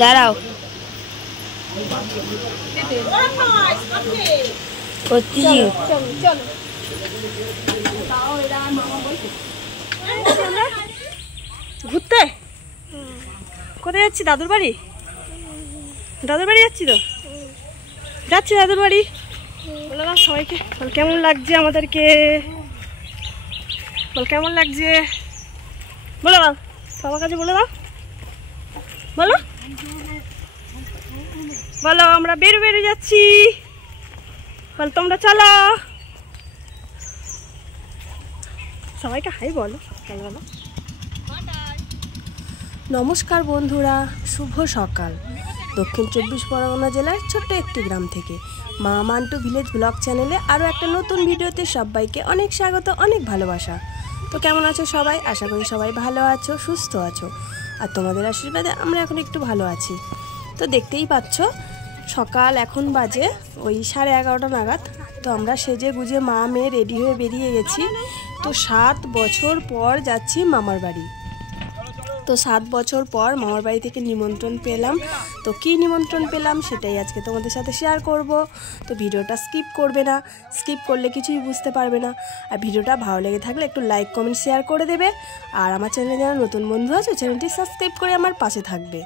দাঁড়াও ঘুরতে কোথায় যাচ্ছি? দাদুর বাড়ি। দাদুর বাড়ি যাচ্ছি তো, যাচ্ছি দাদুর বাড়ি। বলে দাও সবাইকে, বল কেমন লাগছে আমাদেরকে, বল কেমন লাগছে, বলে দাও সবার কাছে, বলে দাও, বলো বলো আমরা বেরিয়ে যাচ্ছি, বল তোমরা চলো। সবাইকে হাই বলো, চলো বলো। নমস্কার বন্ধুরা, শুভ সকাল। দক্ষিণ 24 পরগনা জেলার ছোট্ট একটি গ্রাম থেকে মা মান্টু ভিলেজ ব্লগ চ্যানেলে আরও একটা নতুন ভিডিওতে সবাইকে অনেক স্বাগত, অনেক ভালোবাসা। তো কেমন আছো সবাই? আশা করি সবাই ভালো আছো, সুস্থ আছো, আর তোমাদের আশীর্বাদে আমরা এখন একটু ভালো আছি। তো দেখতেই পাচ্ছ সকাল এখন বাজে ওই 11:30 নাগাদ। তো আমরা সেজে গুজে মা মেয়ে রেডি হয়ে বেরিয়ে গেছি। তো 7 বছর পর যাচ্ছি মামার বাড়ি। তো 7 বছর পর মামার বাড়ি থেকে নিমন্ত্রণ পেলাম। তো কী নিমন্ত্রণ পেলাম সেটাই আজকে তোমাদের সাথে শেয়ার করব। তো ভিডিওটা স্কিপ করবে না, স্কিপ করলে কিছুই বুঝতে পারবে না। আর ভিডিওটা ভালো লেগে থাকলে একটু লাইক কমেন্ট শেয়ার করে দেবে। আর আমার চ্যানেলে যারা নতুন বন্ধু আছে চ্যানেলটি সাবস্ক্রাইব করে আমার পাশে থাকবে।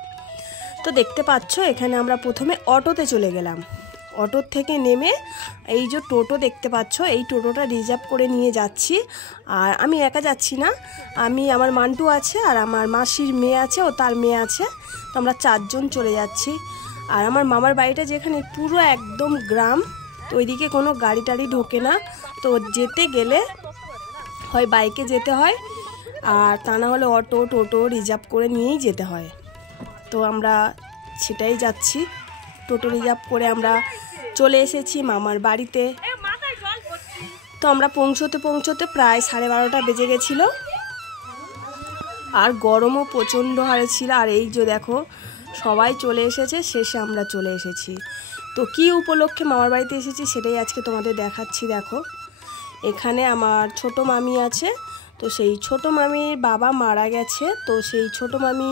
তো দেখতে পাচ্ছ এখানে আমরা প্রথমে অটোতে চলে গেলাম। অটোর থেকে নেমে এই যে টোটো দেখতে পাচ্ছ, এই টোটোটা রিজার্ভ করে নিয়ে যাচ্ছি। আর আমি একা যাচ্ছি না, আমি আমার মান্টু আছে আর আমার মাসির মেয়ে আছে, ও তার মেয়ে আছে। তো আমরা 4 জন চলে যাচ্ছি। আর আমার মামার বাড়িটা যেখানে পুরো একদম গ্রাম, তো ওইদিকে কোনো গাড়ি টাড়ি ঢোকে না। তো যেতে গেলে হয় বাইকে যেতে হয়, আর তা না হলে অটো টোটো রিজার্ভ করে নিয়েই যেতে হয়। তো আমরা সেটাই যাচ্ছি, টোটো রিজার্ভ করে আমরা চলে এসেছি মামার বাড়িতে। তো আমরা পৌঁছতে প্রায় 12:30 বেজে গেছিল, আর গরমও প্রচণ্ড হারে ছিল। আর এই যে দেখো সবাই চলে এসেছে, শেষে আমরা চলে এসেছি। তো কী উপলক্ষে মামার বাড়িতে এসেছি সেটাই আজকে তোমাদের দেখাচ্ছি। দেখো এখানে আমার ছোট মামি আছে। তো সেই ছোট মামির বাবা মারা গেছে। তো সেই ছোট মামি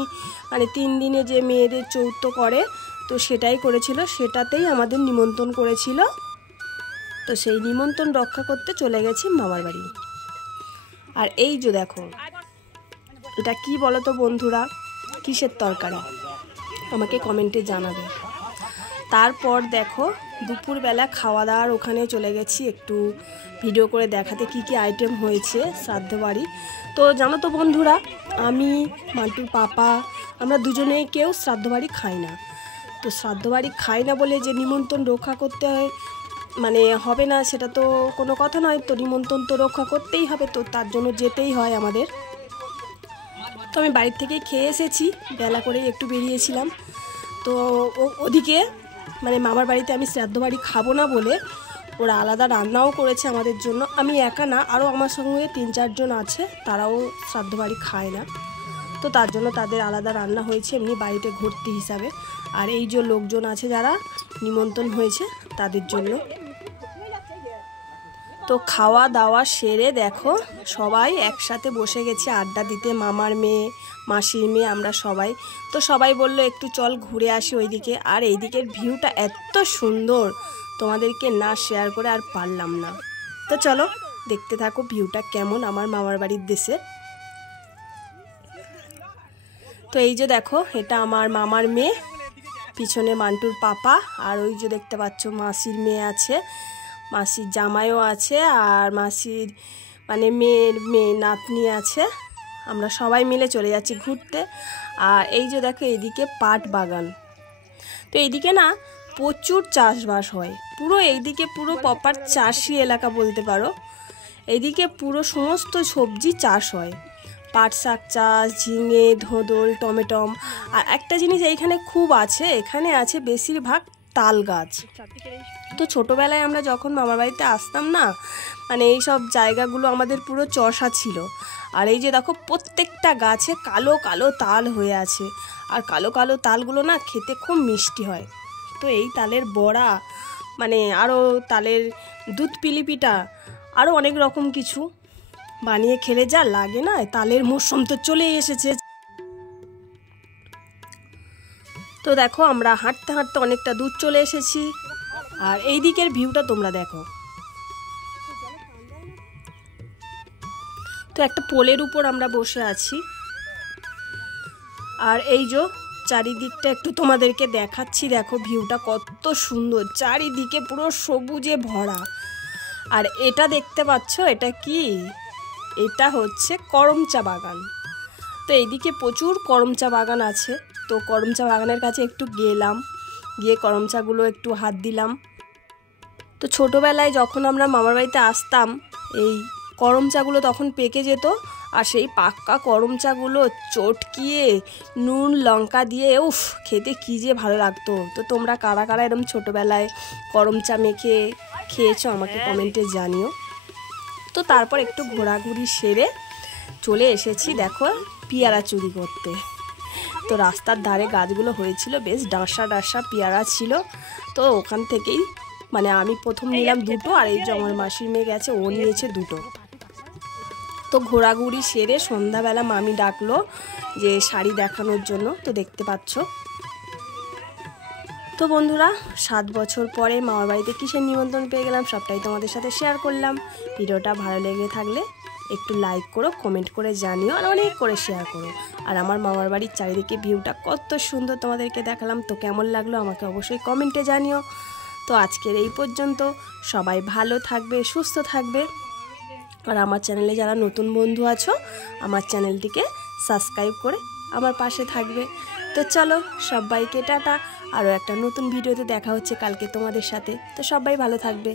মানে 3 দিনে যে মেয়েদের চৌত্র করে, তো সেটাই করেছিল, সেটাতেই আমাদের নিমন্ত্রণ করেছিল। তো সেই নিমন্ত্রণ রক্ষা করতে চলে গেছি মামার বাড়ি। আর এই যে দেখো এটা কি বলো তো বন্ধুরা, কিসের তরকারি আমাকে কমেন্টে জানাবে। তারপর দেখো দুপুরবেলা খাওয়া দাওয়ার ওখানে চলে গেছি একটু ভিডিও করে দেখাতে কি কি আইটেম হয়েছে শ্রাদ্ধ বাড়ি। তো জানো তো বন্ধুরা, আমি মান্টুর পাপা আমরা দুজনেই কেউ শ্রাদ্ধ বাড়ি খাই না। তো শ্রাদ্ধ বাড়ি খাই না বলে যে নিমন্ত্রণ রক্ষা করতে হয় মানে হবে না সেটা তো কোনো কথা নয়। তো নিমন্ত্রণ তো রক্ষা করতেই হবে, তো তার জন্য যেতেই হয় আমাদের। তো আমি বাড়ির থেকেই খেয়ে এসেছি, বেলা করেই একটু বেরিয়েছিলাম। তো ওদিকে মানে মামার বাড়িতে আমি শ্রাদ্ধ বাড়ি খাবো না বলে ওরা আলাদা রান্নাও করেছে আমাদের জন্য। আমি একা না, আরও আমার সঙ্গে 3-4 জন আছে, তারাও শ্রাদ্ধ বাড়ি খায় না। তো তার জন্য তাদের আলাদা রান্না হয়েছে এমনি বাড়িতে ঘুরতে হিসাবে। আর এই যে লোকজন আছে যারা নিমন্ত্রণ হয়েছে তাদের জন্য। তো খাওয়া দাওয়া সেরে দেখো সবাই একসাথে বসে গেছি আড্ডা দিতে, মামার মেয়ে মাসির মেয়ে আমরা সবাই। তো সবাই বললো একটু চল ঘুরে আসি ওইদিকে। আর এই দিকের ভিউটা এত সুন্দর, তোমাদেরকে না শেয়ার করে আর পারলাম না। তো চলো দেখতে থাকো ভিউটা কেমন আমার মামার বাড়ির দেশে। তো এই যে দেখো এটা আমার মামার মেয়ে, পিছনে মান্টুর পাপা, আর ওই যে দেখতে পাচ্ছ মাসির মেয়ে আছে, মাসির জামাইও আছে, আর মাসির মানে মেয়ের মেয়ে নাতনি আছে। আমরা সবাই মিলে চলে যাচ্ছি ঘুরতে। আর এই যে দেখো এইদিকে পাট বাগান। তো এইদিকে না প্রচুর চাষবাস হয়, পুরো এইদিকে পুরো প্রপার চাষি এলাকা বলতে পারো। এইদিকে পুরো সমস্ত সবজি চাষ হয়, পাট শাক চাষ, ঝিঙে, ধোদল, টমেটম। আর একটা জিনিস এইখানে খুব আছে, এখানে আছে বেশিরভাগ তাল গাছ। তো ছোটোবেলায় আমরা যখন মামার বাড়িতে আসতাম না, মানে এই সব জায়গাগুলো আমাদের পুরো চষা ছিল। আর এই যে দেখো প্রত্যেকটা গাছে কালো কালো তাল হয়ে আছে, আর কালো কালো তালগুলো না খেতে খুব মিষ্টি হয়। তো এই তালের বড়া, মানে আরও তালের দুধ পিলিপিটা, আরও অনেক রকম কিছু বানিয়ে খেলে যা লাগে না। তালের মরশুম তো চলেই এসেছে। তো দেখো আমরা হাঁটতে হাঁটতে অনেকটা দূর চলে এসেছি, আর এই দিকের ভিউটা তোমরা দেখো। তো একটা পোলের উপর আমরা বসে আছি, আর এই যে চারিদিকটা একটু তোমাদেরকে দেখাচ্ছি। দেখো ভিউটা কত সুন্দর, চারিদিকে পুরো সবুজে ভরা। আর এটা দেখতে পাচ্ছ, এটা কি? এটা হচ্ছে করমচা বাগান। তো এইদিকে প্রচুর করমচা বাগান আছে। তো করমচা বাগানের কাছে একটু গেলাম, গিয়ে করমচাগুলো একটু হাত দিলাম। তো ছোটোবেলায় যখন আমরা মামার বাড়িতে আসতাম, এই করমচাগুলো তখন পেকে যেত, আর সেই পাক্কা করমচাগুলো চটকিয়ে নুন লঙ্কা দিয়ে উফ খেতে কী যে ভালো লাগতো। তো তোমরা কারা কারা এরকম ছোটোবেলায় করমচা মেখে খেয়েছো আমাকে কমেন্টে জানিও। তো তারপর একটু ঘোরাঘুরি সেরে চলে এসেছি দেখো পেয়ারা চুরি করতে। তো রাস্তার ধারে গাছগুলো হয়েছিল, বেশ ডাঁসা ডাঁসা পেয়ারা ছিল। তো ওখান থেকেই মানে আমি প্রথম নিলাম দুটো, আর এই যে আমার মাসির মেয়ে গেছে, ও নিয়েছে দুটো। তো ঘোরাঘুরি সেরে সন্ধ্যাবেলা মামি ডাকলো যে শাড়ি দেখানোর জন্য। তো দেখতে পাচ্ছ। তো বন্ধুরা 7 বছর পরে মামার বাড়িতে কিসের নিমন্ত্রণ পেয়ে গেলাম, সবটাই তোমাদের সাথে শেয়ার করলাম। ভিডিওটা ভালো লেগে থাকলে একটু লাইক করো, কমেন্ট করে জানিও, আর অনেক করে শেয়ার করো। আর আমার মামার বাড়ির চারিদিকে ভিউটা কত সুন্দর তোমাদেরকে দেখালাম। তো কেমন লাগলো আমাকে অবশ্যই কমেন্টে জানিও। তো আজকের এই পর্যন্ত, সবাই ভালো থাকবে, সুস্থ থাকবে। আর আমার চ্যানেলে যারা নতুন বন্ধু আছো, আমার চ্যানেলটিকে সাবস্ক্রাইব করে আমার পাশে থাকবে। তো চলো সবাইকে টাটা, আরও একটা নতুন ভিডিওতে দেখা হচ্ছে কালকে তোমাদের সাথে। তো সবাই ভালো থাকবে।